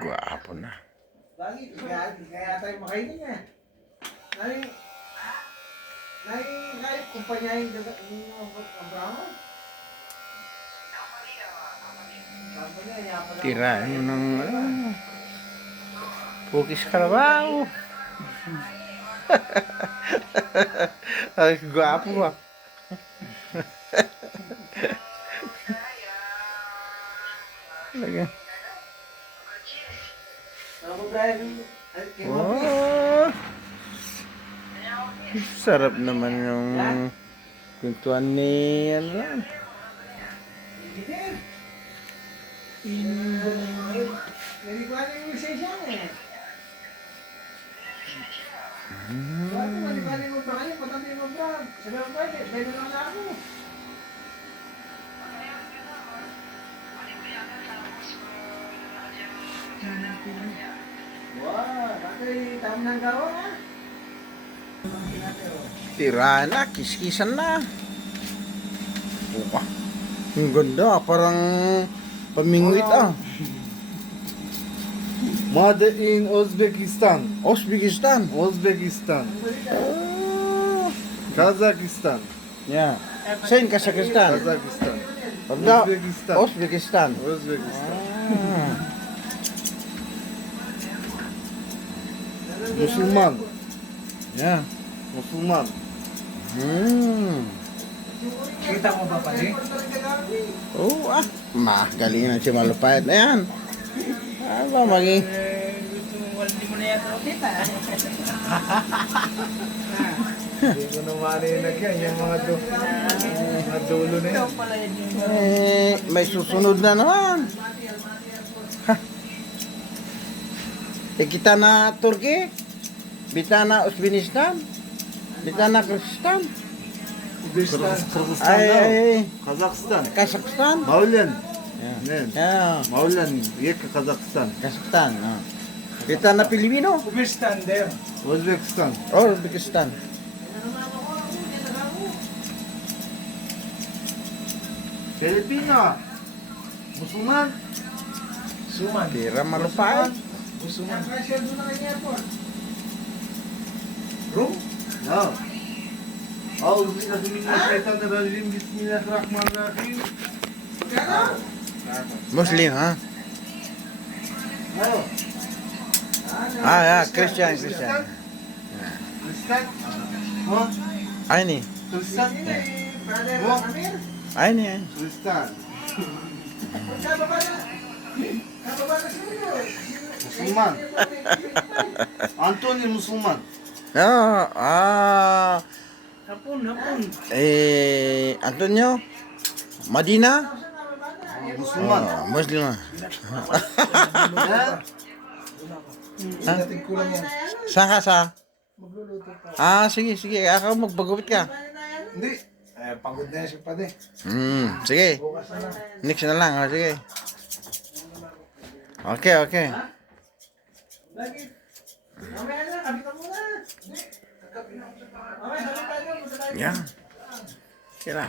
Gwapo na. Bakit? Kaya tayo makainin niya. Kahit kumpanyahin ng Abraham. Tirahin mo ng Pukis Carabao. Ay, gwapo ba? Talaga. Oh, sarap naman yung kwentuhan ni ano lang. Tira na, kiskisan na. Oh, ang ganda, parang pamingwit Made in Uzbekistan. Uzbekistan. Uzbekistan. Oh. Kazakistan. Yeah. Saan Kazakhstan? Kazakistan. Pagka Uzbekistan. Uzbekistan. Uzbekistan. Ah. Müslüman. Yeah. Müslüman. Kita mo ba pala? Oh, magaling na si Malupayat na yan. Ano ba maging? Hindi mo na yan kita. Hindi ko naman yan. Yung mga dulo na yan. May susunod na naman. Kita na Turkey, kita na Uzbekistan, kita na Kyrgyzstan. Kırgızistan. Ay, Kazakistan. Kazakhstan. Maulen. Yeah. Ne? Yeah. Maulen. Yek Kazakistan. Kazakhstan. Kita na Pilipino. Uzbekistan there. Uzbekistan. Or Uzbekistan. Filipino. Müslüman. Suman. Tira Malupayat. Suman. Room? No. Euzubillahimineşşeytanirracim. Bismillahirrahmanirrahim. Muslim, ha? No. Yeah, Christian. Hristiyan. Ha? Aynı. Hristiyan. Brother Mo? Amir? Aynı. Hristiyan. Kababa na sino? Müslüman. Antony Müslüman. Hapon. Antonio? Madina? Müslüman. Muslim. Ne? Kulang yan. Saan ka sa? Magluluto pa. Sige. Ako magpagupit ka. Hindi. Pagod na yan si Pade. Sige. Bukas na lang. Next na lang. Sige. Okay. Lagi. Mamaya na, kapitan mo na. Hindi. Mamaya, sabi tayo. Yan. Kira.